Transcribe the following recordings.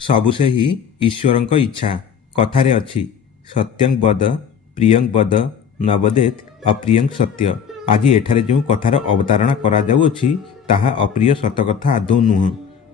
सबु सेही ईश्वरଙ୍କ इच्छा। कथारे अछि सत्यं वद प्रियं वद नवदेत अप्रियं सत्य। आज एठारे जो कथार अवतारणा करा जाउछि ताहा अप्रिय सतकथा आदौ नुह।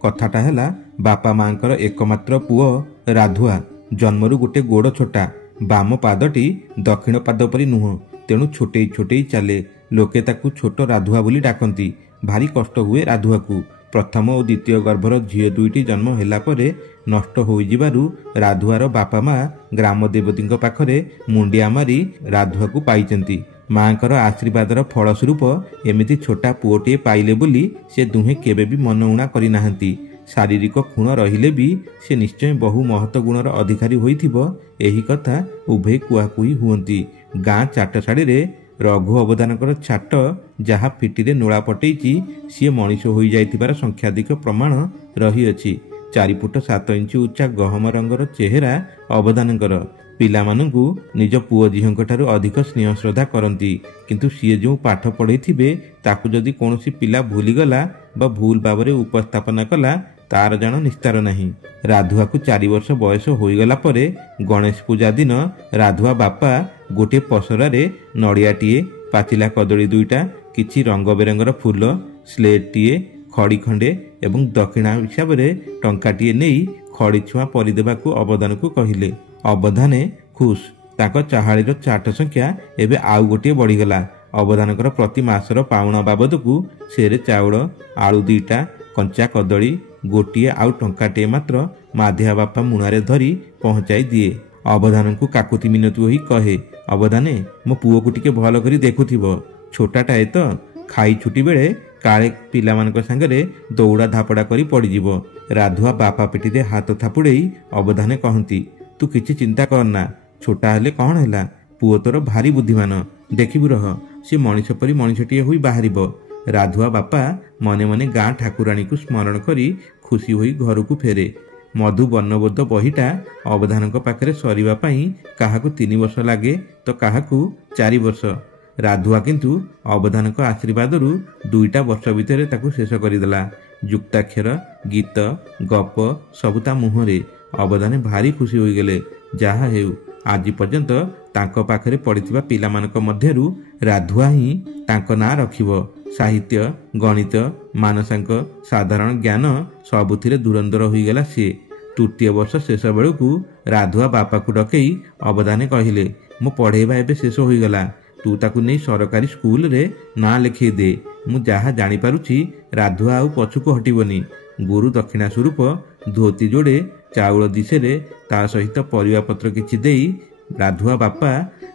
कथाटा हैला बापा मांकर एकमात्र पुओ राधुआ जन्मरु गोटे गोड़ छोटा, बाम पादटी दक्षिण पाद परि नुह, तेणु छोटे छोटे चले। लोके ताकू छोट राधुआ बोली डाकंती। भारी कष्ट हुए राधुआकू। प्रथम और द्वितीय गर्भर झील दुईटी जन्म होला परे नष्ट हो जिबारु राधुआर बापा माँ ग्राम देवती पाखरे मुंडिया मारी राधुआकू पाइचंती। माँकर आशीर्वादर फलस्वरूप एमिति छोटा पुओटे पाइले बोली से दुहे केबे भी मनउणा करि नाहंती। शारीरिक क्षुण रहिले भी से निश्चय बहु महत गुणर अधिकारी होइथिबो एही कथा उभय कुआकुई हुअंती। गाँ चाटशाड़ी रे रघु अवदानकर छाट जहा फिटिरे नोला पटेइची सी मनीष हो जाइथिबार संख्याधिक प्रमाण रहीअछि। 4 फुट 7 इंच उच्चा गहम रंगर चेहरा अवदानकर। पिलामानंकु निज पुओ झीहंकठारु अधिक स्नेह श्रद्धा करती, किंतु सीए जो पाठ पढ़ेथिबे ताकु जदि कोनोसी पिला भूलीगला बा भूल भावरे उपस्थापना कला तार जान निस्तार नहीं। राधुआ को 4 वर्ष बयस होईगला परे गणेश पूजा दिन राधुआ बापा गोटे पसरारे नड़ियाटीए, पाचिला कदली 2टा, किछि रंग बेरंगर फूल, स्लेटटीए, खड़ी खंडे एवं दक्षिणा हिसाब से टंकाटीए नहीं खड़ी छुआ परिदेवाकू अवदान को कहिले। अवधाने खुश। ताको चाहाड़ीर चाट संख्या एबे आउ गोटे बढ़ीगला। अवधानकर प्रति मासर पाउणा बाबद को सेरे चाउल, आलू 2टा, कंचा कदली गोटे आउ टंकाटे मात्र माधिया बापा मुणारे धरी पहुंचाई दिए। अवधान को काकुति मिनती होई कहे, अवधाने मो पुओ को टिके भल करी देखुथिबो, छोटाटाए तो खाई छुटी बेले काले पिलामानक संगरे दौड़ा धापड़ा करी पड़ीजिबो। राधुआ बापा पेटी हाथ थापुड़ेई अवधाने कहती, तू किछि चिंता करना, छोटा हेले कौन हैला, पुओ तोर भारी बुद्धिमान, देखिबु रह से मनीष परी मनीषटीए होई बाहरिबो। राधुआ बापा मने मने गाँ ठाकुराणी को स्मरण करी खुशी होई घर को फेरे। मधु वर्णबोध बहीटा अवधानक पाखरे सरीबा पई काहाकू 3 वर्ष लागे तो काहाकू 4 वर्ष। राधुआ किंतु अवधानक आशीर्वादरू 2टा वर्ष भितर ताकू शेष करदेला। युक्ताक्षर, गीत, गप सबुता मुहरे। अवधाने भारी खुशी होई गेले। जहा हेउ आज पर्यंत तांको पाखरे पड़िथिबा पिलामानक मध्यरु राधुआ ही तांको ना रखिबो। साहित्य, गणित, मानसांक, साधारण ज्ञान सबुथिरे धुरंधर होई गेला सी। तृतीय वर्ष शेष बेलू राधुआ बापा को डकई अवधाने कहिले, मो पढ़ेबा एबे शेष होई गेला, तू ताकू नहीं सरकारी स्कूल रे ना लिखे दे। मु जहा जानी पारुछि राधुआ आउ पछुको हटिबनी। गुरु दक्षिणा स्वरूप धोती जोड़े, चाउल दिशेरे ता सहित परिवा पत्र किछि देई राधुआ बापा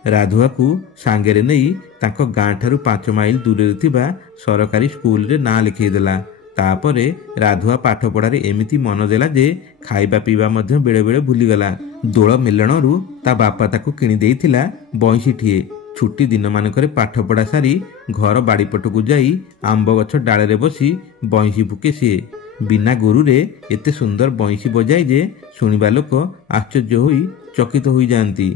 राधुआ को सांगेरे नहीं तांको गाँ ठारू 5 माइल दूर थिबा सरकारी स्कूल रे ना लिखेदेला। तापरे राधुआ पाठ पढ़ारे एमिति मन देला जे खाइबा पीबा मध्य बेले बेले भूलीगला। दोल मेलणरू ता बापा ताकू किणी देइथिला बंशीठिए। छुट्टी दिन मानकरे पाठ पढ़ा सारी घर बाड़ीपटकू जाई आंब गछ डाले बसी बंशी फुके सीए। बिना गुरुरे एते सुंदर बंशी बजाई जे शुणिबा लोक आश्चर्य होई चकित होई जांती।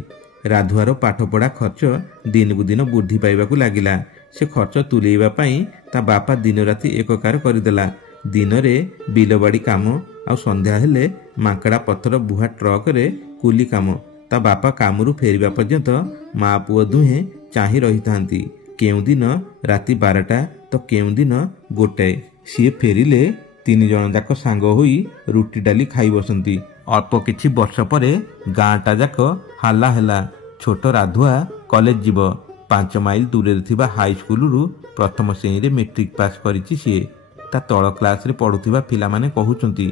राधुआर पाठपढ़ा खर्च दिन को दिन वृद्धि पाइबाकू लागिला। से खर्च तुलेइबा पई ता बापा दिन राति एककार करदेला। दिन रे बिलबाड़ी काम आ संध्या हेले मांकड़ा पत्थर बुहा ट्रक रे कुली काम। ता बापा कामरू फेरिबा पर्यंत माँ पुओ दुहे चाही रही थांती। केउ दिन राति 12टा तो केउ दिन 1टाए। सी फेरिले 3 जन जाक सांग होई रुटी डाली खाई बसंती। अल्प किछि वर्ष परे गाँटा जाक हाला हैला। छोट राधुआ कॉलेज जीव। 5 माइल दूर थिबा हाई स्कूल रु प्रथम श्रेणी रे मेट्रिक पास करिछि सीए। ता तळ क्लास रे पढुथिबा पिला माने कहउचंती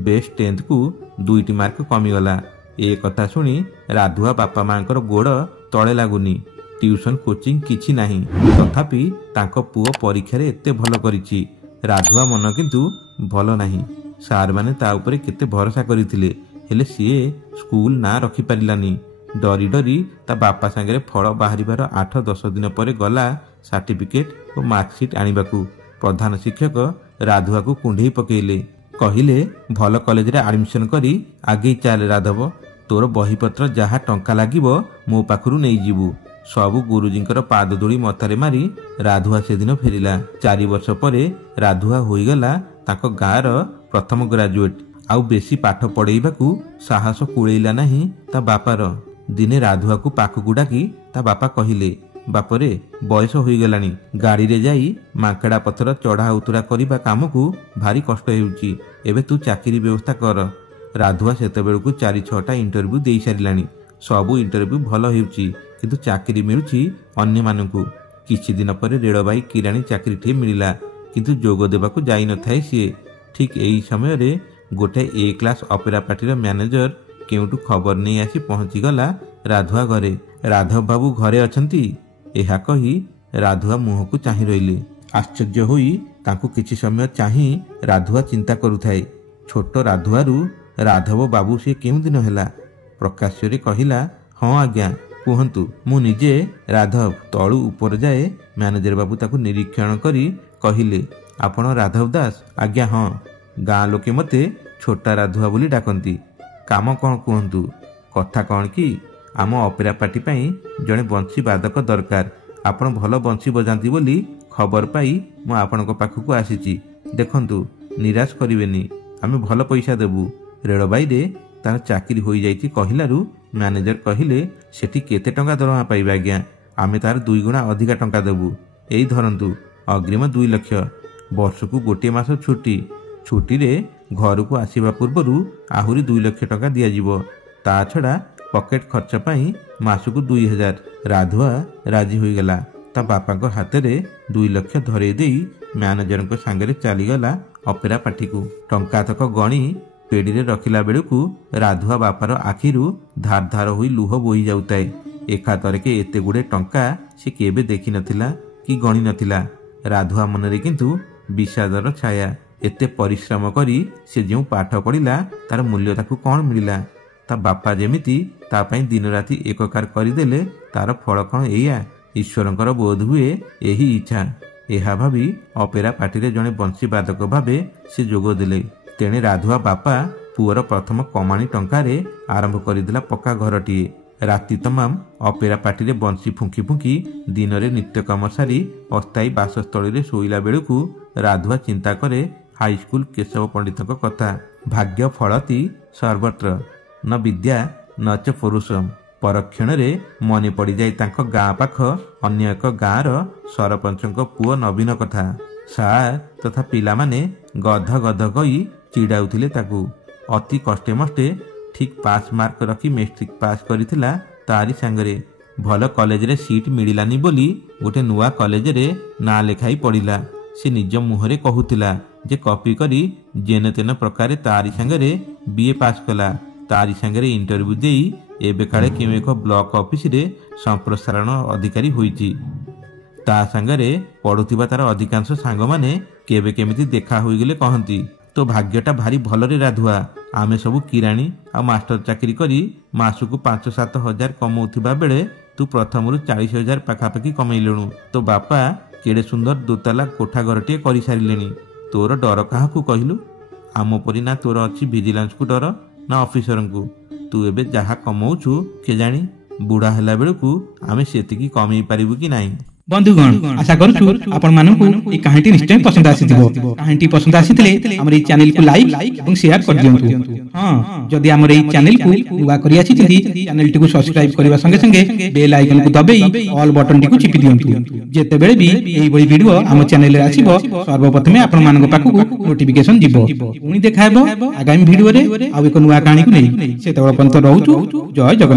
बेस्ट 10th को 2टी मार्क कमीगला। ए कथा सुनी राधुआ बापा मांकर गोड़ तळे लागुनी। ट्यूशन कोचिंग किछि नाही, तथापि तांको पुओ परीक्षा रे एते भलो करिछि। राधुआ मन किंतु भलो नाही। सार माने ता उपरे केते भरोसा करिथिले, हेले सीए स्कूल ना रखी पारिलानी। डरी डरी ता बापा सांगरे फल बाहरिबार 8-10 दिन परे गला सर्टिफिकेट और मार्कशीट आनिबाकू। प्रधान शिक्षक राधुआ को कुंढेई पकेइले, कहिले भल कॉलेज रे एडमिशन करी आगे चल राधव, तोर बहीपत्र जहा टंका लागिबो मो पाखरु नै जीवु। सबु गुरुजींकर पाद धूली मथारे मारी राधुआ से दिन फेरिला। 4 वर्ष परे राधुआ होईगला ताको गाँर प्रथम ग्रेजुएट। ଆଉ ବେଶୀ ପାଠ ପଢ଼େଇବାକୁ ସାହସ କୁଳେଇଲା ନାହିଁ ତା ବାପାର। ଦିନେ ରାଧୁଆକୁ ପାଖକୁ ଡାକି ତା ବାପା କହିଲେ, ବାପରେ ବୟସ ହୋଇଗଲାଣି, ଗାଡ଼ିରେ ଯାଇ ମାଙ୍କଡ଼ା ପଥର ଚଢ଼ା ଉତରା କରିବା କାମକୁ ଭାରି କଷ୍ଟ ହେଉଛି। ଏବେ ତୁ ଚାକିରି ବ୍ୟବସ୍ଥା କର। ରାଧୁଆ ସେତେବେଳକୁ 4-6ଟା ଇଣ୍ଟରଭ୍ୟୁ ଦେଇ ସାରିଲାଣି। ସବୁ ଇଣ୍ଟରଭ୍ୟୁ ଭଲ ହେଉଛି, କିନ୍ତୁ ଚାକିରି ମିଳୁଛି ଅନ୍ୟମାନଙ୍କୁ। କିଛି ଦିନ ପରେ ରେଳବାଇ କିରାଣୀ ଚାକିରିଟିଏ ମିଳିଲା, କିନ୍ତୁ ଯୋଗ ଦେବାକୁ ଯାଇନଥାଏ ସିଏ। ଠିକ୍ ଏହି ସମୟରେ ଗୋଟାଏ A କ୍ଲାସ୍ ଅପେରା ପାର୍ଟିର ମ୍ୟାନେଜର କେଉଁଠୁ ଖବର ନେଇ ଆସି ପହଞ୍ଚିଗଲା ରାଧୁଆ ଘରେ। ରାଧବ ବାବୁ ଘରେ ଅଛନ୍ତି? ଏହା କହି ରାଧୁଆ ମୁହଁକୁ ଚାହିଁ ରହିଲେ। ଆଶ୍ଚର୍ଯ୍ୟ ହୋଇ ତାଙ୍କୁ କିଛି ସମୟ ଚାହିଁ ରାଧୁଆ ଚିନ୍ତା କରୁଥାଏ। ଛୋଟ ରାଧୁଆରୁ ରାଧବ ବାବୁ ସେ କେଉଁଦିନ ହେଲା? ପ୍ରକାଶ୍ୟରେ କହିଲା, ହଁ ଆଜ୍ଞା କୁହନ୍ତୁ, ମୁଁ ନିଜେ ରାଧବ। ତଳୁ ଉପର ଯାଏ ମ୍ୟାନେଜର ବାବୁ ତାକୁ ନିରୀକ୍ଷଣ କରି କହିଲେ, ଆପଣ ରାଧବ ଦାସ? ଆଜ୍ଞା ହଁ, ଗାଁ ଲୋକେ ମୋତେ ଛୋଟା ରାଧୁଆ ବୋଲି ଡାକନ୍ତି। କାମ କ'ଣ କୁହନ୍ତୁ? କଥା କ'ଣ କି, ଆମ ଅପେରା ପାର୍ଟି ପାଇଁ ଜଣେ ବଂଶୀ ବାଦକ ଦରକାର। ଆପଣ ଭଲ ବଂଶୀ ବଜାନ୍ତି ବୋଲି ଖବର ପାଇ ମୁଁ ଆପଣଙ୍କ ପାଖକୁ ଆସିଛି। ଦେଖନ୍ତୁ, ନିରାଶ କରିବେନି, ଆମେ ଭଲ ପଇସା ଦେବୁ। ରେଳବାଇରେ ତାର ଚାକିରି ହୋଇଯାଇଛି କହିଲାରୁ ମ୍ୟାନେଜର କହିଲେ, ସେଠି କେତେ ଟଙ୍କା ଦରମା ପାଇବେ ଆଜ୍ଞା? ଆମେ ତାର 2 ଗୁଣା ଅଧିକା ଟଙ୍କା ଦେବୁ। ଏଇ ଧରନ୍ତୁ, ଅଗ୍ରିମ 2 ଲକ୍ଷ। ବର୍ଷକୁ 1 ମାସ ଛୁଟି। ଛୁଟିରେ ଘରକୁ ଆସିବା ପୂର୍ବରୁ ଆହୁରି 2 ଲକ୍ଷ ଟଙ୍କା ଦିଆଯିବ। ତା ଛଡ଼ା ପକେଟ ଖର୍ଚ୍ଚ ପାଇଁ ମାସକୁ 2000। ରାଧୁଆ ରାଜି ହୋଇଗଲା। ତା ବାପାଙ୍କ ହାତରେ 2 ଲକ୍ଷ ଧରେଇ ଦେଇ ମ୍ୟାନେଜରଙ୍କ ସାଙ୍ଗରେ ଚାଲିଗଲା ଅପେରା ପାର୍ଟିକୁ। ଟଙ୍କାତକ ଗଣି ପେଡ଼ିରେ ରଖିଲା ବେଳକୁ ରାଧୁଆ ବାପାର ଆଖିରୁ ଧାର ଧାର ହୋଇ ଲୁହ ବୋହି ଯାଉଥାଏ। ଏକାଥରକେ ଏତେ ଗୁଡ଼େ ଟଙ୍କା ସେ କେବେ ଦେଖିନଥିଲା କି ଗଣି ନଥିଲା। ରାଧୁଆ ମନରେ କିନ୍ତୁ ବିଷାଦର ଛାୟା। ଏତେ ପରିଶ୍ରମ କରି ସେ ଯେଉଁ ପାଠ ପଢ଼ିଲା ତାର ମୂଲ୍ୟ ତାକୁ କ'ଣ ମିଳିଲା? ତା ବାପା ଯେମିତି ତା ପାଇଁ ଦିନରାତି ଏକକାର କରିଦେଲେ, ତାର ଫଳ କ'ଣ ଏଇଆ? ଈଶ୍ୱରଙ୍କର ବୋଧ ହୁଏ ଏହି ଇଚ୍ଛା। ଏହା ଭାବି ଅପେରା ପାର୍ଟିରେ ଜଣେ ବଂଶୀ ବାଦକ ଭାବେ ସେ ଯୋଗ ଦେଲେ। ତେଣେ ରାଧୁଆ ବାପା ପୁଅର ପ୍ରଥମ କମାଣି ଟଙ୍କାରେ ଆରମ୍ଭ କରିଦେଲା ପକ୍କା ଘରଟିଏ। ରାତି ତମାମ ଅପେରା ପାର୍ଟିରେ ବଂଶୀ ଫୁଙ୍କି ଫୁଙ୍କି ଦିନରେ ନିତ୍ୟକର୍ମ ସାରି ଅସ୍ଥାୟୀ ବାସସ୍ଥଳୀରେ ଶୋଇଲା ବେଳକୁ ରାଧୁଆ ଚିନ୍ତା କରେ ହାଇସ୍କୁଲ କେଶବ ପଣ୍ଡିତଙ୍କ କଥା। ଭାଗ୍ୟ ଫଳତି ସର୍ବତ୍ର ନ ବିଦ୍ୟା ନଚ ପୁରୁଷମ। ପରକ୍ଷଣରେ ମନେ ପଡ଼ିଯାଏ ତାଙ୍କ ଗାଁ ପାଖ ଅନ୍ୟ ଏକ ଗାଁର ସରପଞ୍ଚଙ୍କ ପୁଅ ନବୀନ କଥା। ସାର୍ ତଥା ପିଲାମାନେ ଗଧ ଗଧ କହି ଚିଡ଼ାଉଥିଲେ ତାକୁ। ଅତି କଷ୍ଟେ ମଷ୍ଟେ ଠିକ୍ ପାସ୍ ମାର୍କ ରଖି ମେଟ୍ରିକ ପାସ୍ କରିଥିଲା ତାରି ସାଙ୍ଗରେ। ଭଲ କଲେଜରେ ସିଟ୍ ମିଳିଲାନି ବୋଲି ଗୋଟେ ନୂଆ କଲେଜରେ ନାଁ ଲେଖାଇ ପଡ଼ିଲା। ସେ ନିଜ ମୁହଁରେ କହୁଥିଲା ଯେ କପି କରି ଯେନ ତେନ ପ୍ରକାରେ ତାରି ସାଙ୍ଗରେ BA ପାସ୍ କଲା। ତାରି ସାଙ୍ଗରେ ଇଣ୍ଟରଭ୍ୟୁ ଦେଇ ଏବେ କାଳେ କେଉଁ ଏକ ବ୍ଲକ ଅଫିସରେ ସମ୍ପ୍ରସାରଣ ଅଧିକାରୀ ହୋଇଛି। ତା ସାଙ୍ଗରେ ପଢ଼ୁଥିବା ତାର ଅଧିକାଂଶ ସାଙ୍ଗମାନେ କେବେ କେମିତି ଦେଖା ହୋଇଗଲେ କହନ୍ତି, ତୋ ଭାଗ୍ୟଟା ଭାରି ଭଲରେ ରାଧୁଆ। ଆମେ ସବୁ କିରାଣୀ ଆଉ ମାଷ୍ଟର ଚାକିରି କରି ମାସକୁ 5-7 ହଜାର କମଉଥିବା ବେଳେ ତୁ ପ୍ରଥମରୁ 40,000 ପାଖାପାଖି କମେଇଲୁଣୁ। ତୋ ବାପା କେଡ଼େ ସୁନ୍ଦର 2 ତାଲା କୋଠା ଘରଟିଏ କରିସାରିଲେଣି। ତୋର ଡର କାହାକୁ କହିଲୁ? ଆମ ପରି ନା ତୋର ଅଛି ଭିଜିଲାନ୍ସକୁ ଡର, ନା ଅଫିସରଙ୍କୁ। ତୁ ଏବେ ଯାହା କମଉଛୁ କେଜାଣି ବୁଢ଼ା ହେଲା ବେଳକୁ ଆମେ ସେତିକି କମେଇ ପାରିବୁ କି ନାହିଁ। বন্ধুগণ, আশা করছু আপনার এই কাহিনীটি নিশ্চয় পছন্দ আসিথিব। কাহিনীটি পছন্দ আসিলে আমার এই চ্যানেল কু লাইক এবং শেয়ার করে দিয়ন্তু। হ্যাঁ, যদি আমার এই চ্যানেল কু নূয়া করি আসিথিতি, চ্যানেলটি কু সাবস্ক্রাইব করিবা সঙ্গে সঙ্গে বেল আইকন কু দবাই অল বটনটি কু চিপি দিয়ন্তু। যেতেবেলে বি এই ভଳି ভিডিও আম চ্যানেলে আসিব, সর্বপ্রথমে আপনার পাখকু নোটিফিকেশন দিব। পুনি দেখা ହେବ আগামী ভিডিওরে আউ এক নূয়া কাহিনী কু নেই। সেতবেলে পর্যন্ত রহুছু। জয় জগন্নাথ।